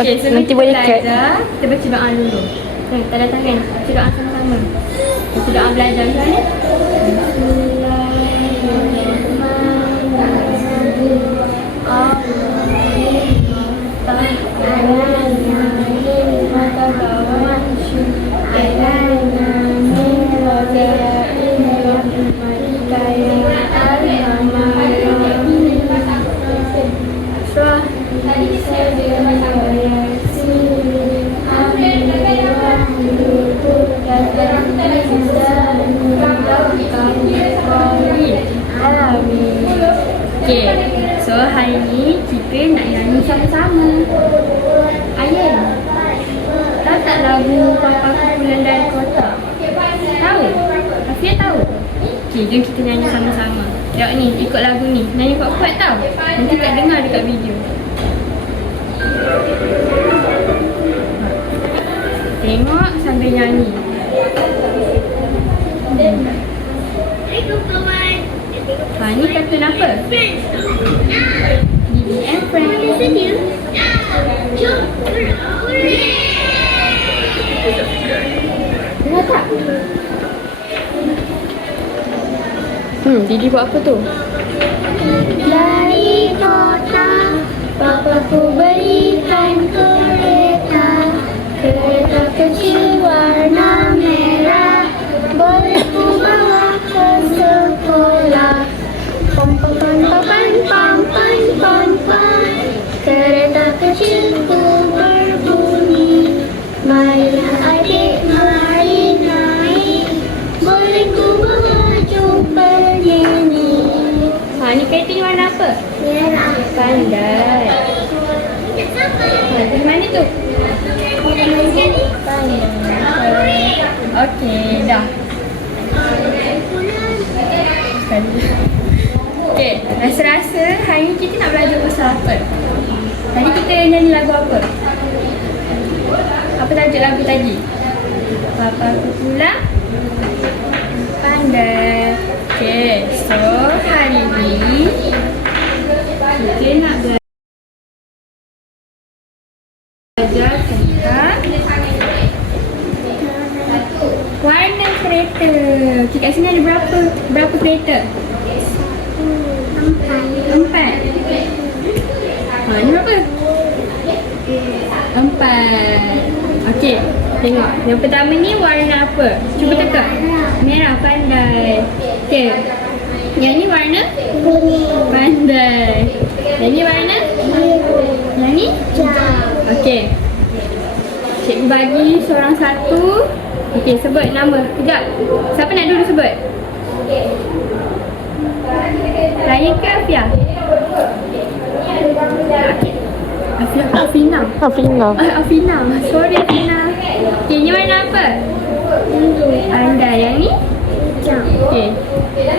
Okay, so nanti kita boleh cut. belajar. Kita baca doa dulu. Tanda tangan. Baca doa sama-sama. Baca doa belajar macam mana? Okay, so hari ni kita nak nyanyi sama-sama. Ayah, tahu tak lagu Papa Kumpulan dari Kota? Tahu? Afia tahu? Okay, jom kita nyanyi sama-sama. Tengok ni, ikut lagu ni. Nyanyi kuat-kuat tau. Nanti Kak dengar dekat video. Tengok sambil nyanyi. Ha, ni kartun apa? Bibi and Friends. Dengar tak? Didi buat apa tu? Dari kota, papaku belikan kereta. Kereta kecil warna merah, boleh ku bawa ke sekolah. Pom pom pom pom pom pom pom pom. Kereta kecilku berbunyi. Marilah adik, mari naik. Boleh ku bawa jumpa nini. Ha, ni kereta ni warna apa? Merah. Pandai. Ha, di mana tu? Okey, dah. Okey, rasa-rasa hari ni kita nak belajar pasal apa? Tadi kita nyanyi lagu apa? Apa tajuk lagu tadi? Papa Kumpulan Pandai. Okey, so hari ni kita nak belajar tentang warna kereta. Okay, kat sini ada berapa kereta? 4. Ha, ni berapa? 4. Okey, tengok. Yang pertama ni warna apa? Cuba teka. Merah, pandai. Okey. Yang ni warna? Kuning. Pandai. Yang ni warna? Biru. Yang ni? Hijau. Okey. Cikgu bagi seorang satu. Okey, sebut nama. Kejap. Siapa nak dulu sebut? Raya ke Afia? Okey. Afia ke Afina? Afina. Afina. Sorry Afina. Okey, ni warna apa? Biru. Anda yang ni? Hijau. Okey.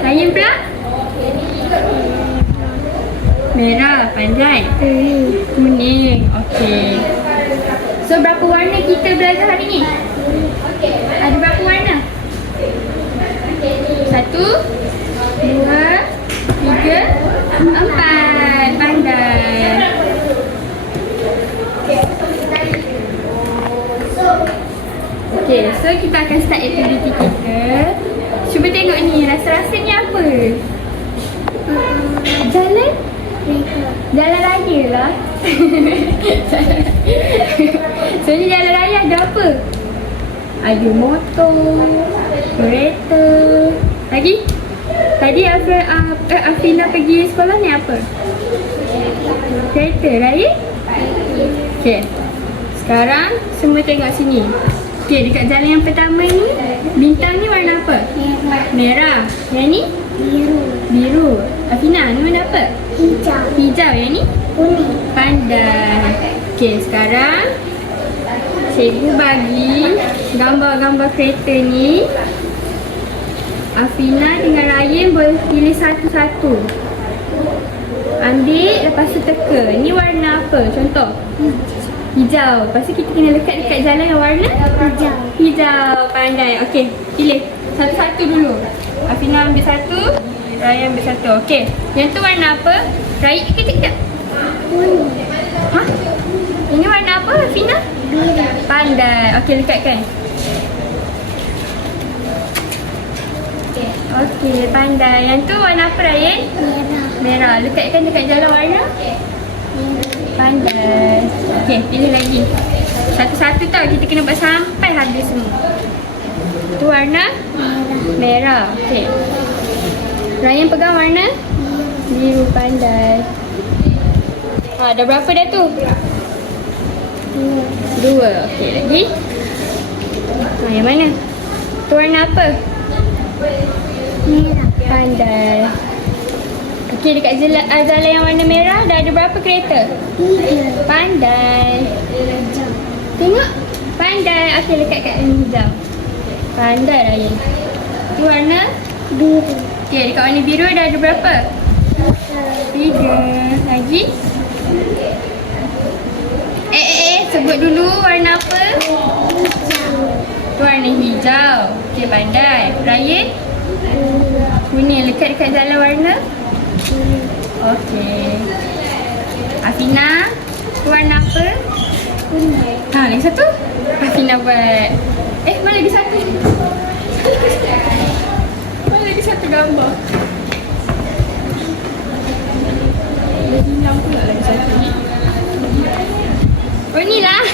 Raya pula? Merah, pandai. Kuning. Kuning. Okey. So berapa warna kita belajar hari ni? Ada berapa warna? 1, 2, 3, 4. Pandai. Okey, so kita akan start aktiviti kita. Cuba tengok ni, rasa-rasa ni apa? Jalan? Jalan raya lah. So ni jalan raya ada apa? Ada motor, kereta. Lagi? Tadi Afina pergi sekolah ni apa? Kereta raya? Okay. Sekarang semua tengok sini. Okay, dekat jalan yang pertama ni, bintang ni warna apa? Merah. Yang ni? Biru. Biru. Afina, ni warna apa? Hijau. Hijau. Yang ni? Kuning. Pandai. Okay, sekarang cikgu bagi gambar-gambar kereta ni. Afina dengan Ryan boleh pilih satu-satu. Ambil, lepas tu teka. Ni warna apa? Contoh. Hijau. Lepas tu kita kena lekat dekat jalan yang warna? Hijau. Hijau. Pandai. Okey, pilih. Satu-satu dulu. Afina ambil satu, Ryan ambil satu. Okey. Yang tu warna apa? Ryan, kejap. Kuning. Ha? Ini apa Afina? Biru. Pandai. Okey, lekatkan. Okey, pandai. Yang tu warna apa Ryan? Merah. Merah. Lekatkan dekat jalan warna. Pandai. Okey, pilih lagi. Satu-satu tau, kita kena buat sampai habis semua. Tu warna? Merah. Okey. Ryan pegang warna? Biru. Pandai. Dah berapa dah tu? Dua. Okey, lagi. Yang mana? Tu warna apa? Merah. Pandai. Okey, dekat jalan yang warna merah dah ada berapa kereta? 3. Pandai. Hijau. Tengok. Pandai. Okey, lekat kat yang hijau. Pandai Ryan. Tu warna? Biru. Okey, dekat warna biru dah ada berapa? 3. Lagi? Sebut dulu warna apa? Tu warna hijau. Okey, pandai. Ryan? Kuning. Lekat dekat jalan warna? Okey. Afina? Tu warna apa? Kuning. Lagi satu? Afina buat. Mana lagi satu? Mana lagi satu gambar? Lagi hilang pula lagi satu ni. Oh ni lah.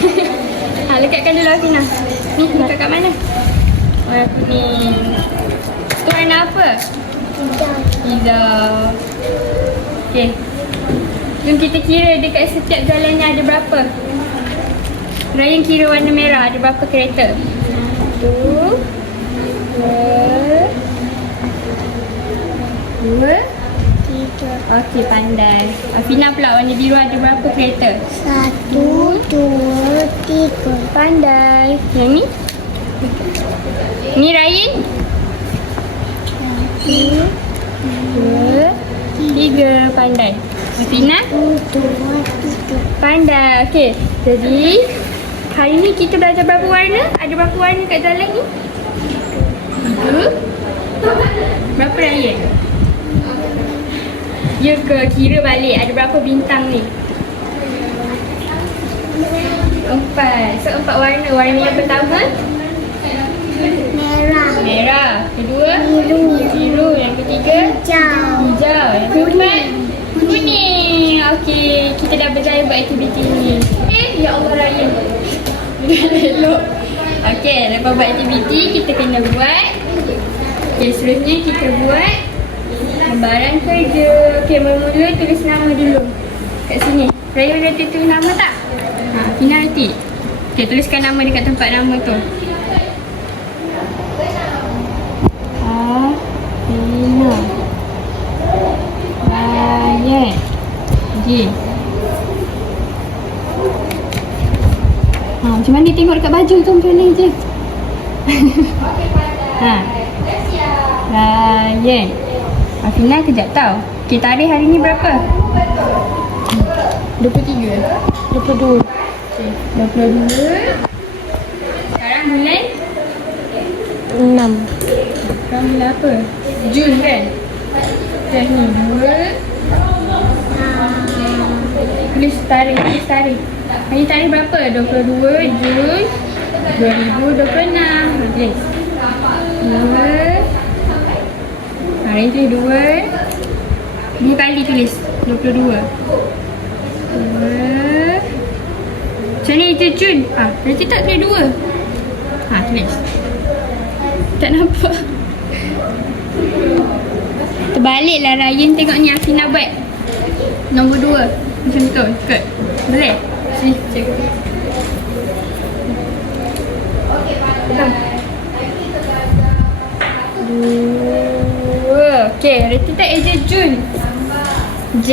Lekatkan dulu Afina. Ni lekat kat mana? Warna kuning. Tu warna apa? Hijau. Hijau. Okey. Jom kita kira dekat setiap jalan ni ada berapa. Ryan kira warna merah ada berapa kereta? 1, 2, 3. Okey, pandai. Afina pula warna biru ada berapa kereta? 1, 2, 3. Pandai. Yang ni? Ni Ryan? 1, 2, 3. Pandai. Afina? 2, 3. Pandai. Okey. Jadi hari ni kita belajar berapa warna? Ada berapa warna kat jalan ni? 3. Berapa Ryan? Ya ke? Kira balik ada berapa bintang ni? 4. So 4 warna. Warna yang pertama? Merah. Merah. Kedua? Biru. Biru. Yang ketiga? Hijau. Hijau. Yang keempat? Kuning. Okey, kita dah berjaya buat aktiviti ni. Ya Allah Ryan. Elok. Okey, lepas buat aktiviti kita kena buat. Okey, seterusnya kita buat gambaran kerja. Okey, mula-mula tulis nama dulu. Kat sini. Ryan dah tulis nama tak? Fina reti. Okey, tuliskan nama dekat tempat nama tu. Fina. Ryan. Okey. Macam mana dia tengok dekat baju tu macam mana je. Ryan. Afina kejap tau. Okey, tarikh hari ni berapa? 23. 22. Okey, 22. Sekarang bulan 6. Sekarang bulan apa? Jun kan? Dah ni 2. Tulis tarikh. Hari tarikh berapa? 22 Jun 2026. Tulis 2. Hari tu 2. 2 kali tulis 22. 2. Macam ni je Jun. Nanti tak tulis 2. Tulis. Tak nampak. Terbaliklah Ryan tengok ni Afina buat. Nombor 2. Macam tu, ikut. Boleh? Sini, cek. Okey, reti tak eja Jun. J.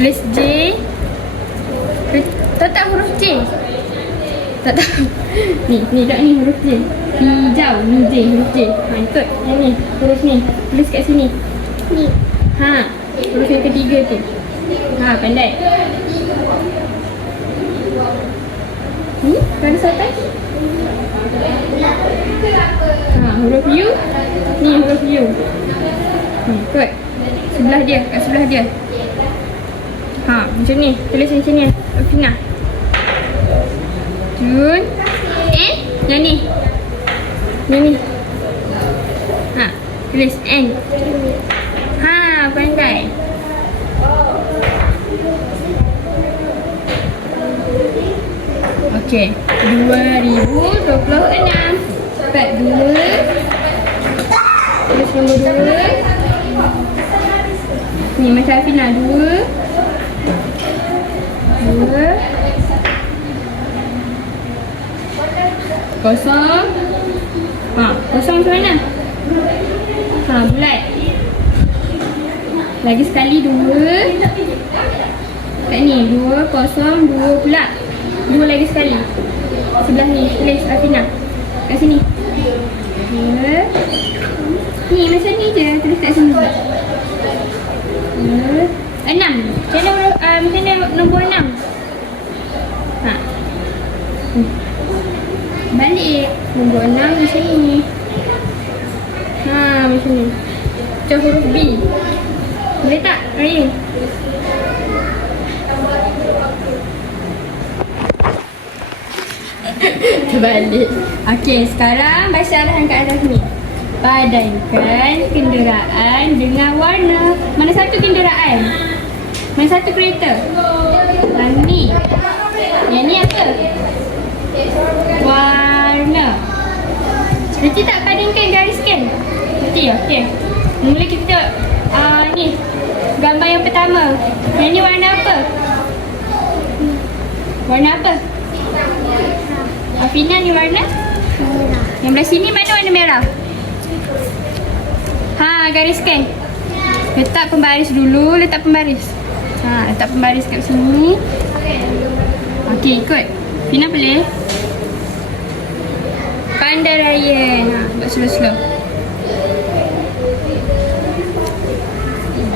Tulis J. Tahu tak huruf J? Tak tahu. Ni tak ni huruf J. Hijau, ni J, huruf J. Ikut yang ni, huruf ni. Tulis kat sini. Ni. Huruf yang ketiga tu. Pandai. Ni, kan sampai? Huruf U. Ni huruf U. Ikut. Sebelah dia, kat sebelah dia. Macam ni. Tulis macam ni. Afina. Jun. Yang ni. Yang ni. Ha, tulis N. Ha, pandai. Okey, 2026. Cepat 2. Tulis nombor 2. Ni macam Afina 2. 2. Kosong. Ha, kosong macam mana? Ha, bulat. Lagi sekali 2. Kat ni 2 kosong 2 pula. 2 lagi sekali. Sebelah ni tulis Afina. Kat sini. 2. Ni macam ni je, tulis kat sini. 2. 6. Macam mana nombor 6? Ha. Balik. Nombor 6 macam ni. Ha, macam ni. Macam huruf B. Boleh tak, Raya? Terbalik. Okey, sekarang baca arahan kat atas ni. Padankan kenderaan dengan warna. Mana satu kenderaan? Mana satu kereta? Yang ni. Yang ni apa? Warna. Nanti tak padankan gariskan? Nanti ya? Okey. Mula kita tengok ni. Gambar yang pertama. Yang ni warna apa? Warna apa? Afina ni warna? Merah. Yang belah sini mana warna merah? Ha, gariskan. Letak pembaris dulu, letak pembaris. Ha, letak pembaris kat sini. Okey, ikut. Fina boleh? Pandai Ryan. Ha, buat slow-slow.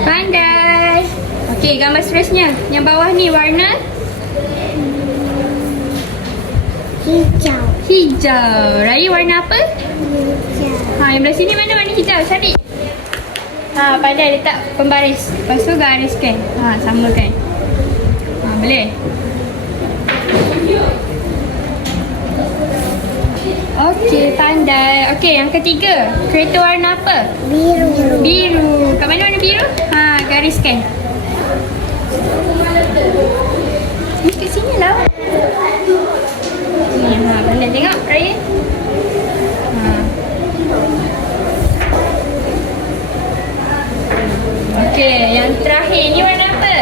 Pandai. Okey, gambar seterusnya. Yang bawah ni warna? Hijau. Hijau. Raya warna apa? Hijau. Ha, yang belah sini mana warna hijau? Cari. Ha, pandai letak pembaris. Lepas tu gariskan. Ha, samakan. Ha, boleh? Okey, pandai. Okey, yang ketiga. Kereta warna apa? Biru. Biru. Kat mana warna biru? Ha, gariskan. Ni kat sini lah. Ni, ha, pandai tengok Raya. Ha. Okey, yang terakhir ni warna apa?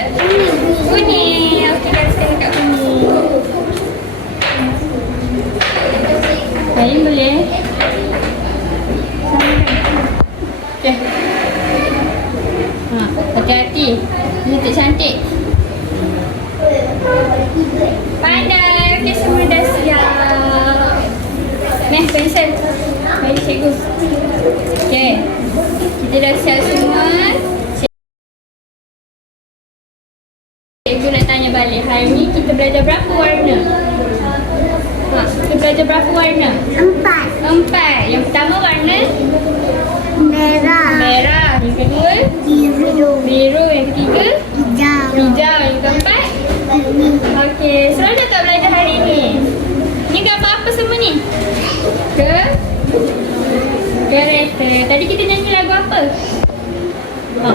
Kuning. Okey, gariskan dekat kuning. Lain boleh? Okey. Ha, hati-hati. Cantik cantik. Pandai. Okey, semua dah siap. Meh, pensel. Bagi cikgu. Okey. Kita dah siap semua. Cikgu nak tanya balik. Hari ni kita belajar berapa warna? Ha, kita belajar berapa warna? 4. 4. Yang pertama warna Merah. merah. Yang kedua Biru. biru. Yang ketiga Hijau. hijau. Yang keempat Kuning. okey. Seronok tak belajar hari ni? Ni gambar apa semua ni? Kereta. Tadi kita nyanyi lagu apa? Ha.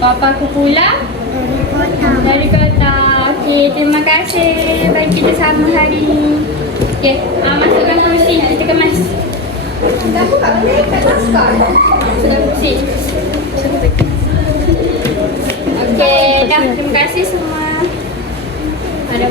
Papaku pulang Dari kota. dari kota. Okey, terima kasih bagi kita sama hari ni. Okey, masukkan kursi, kita kemas. Dah buka benda kat naskah. Sudah kursi. Okey, dah. Terima kasih semua. Ada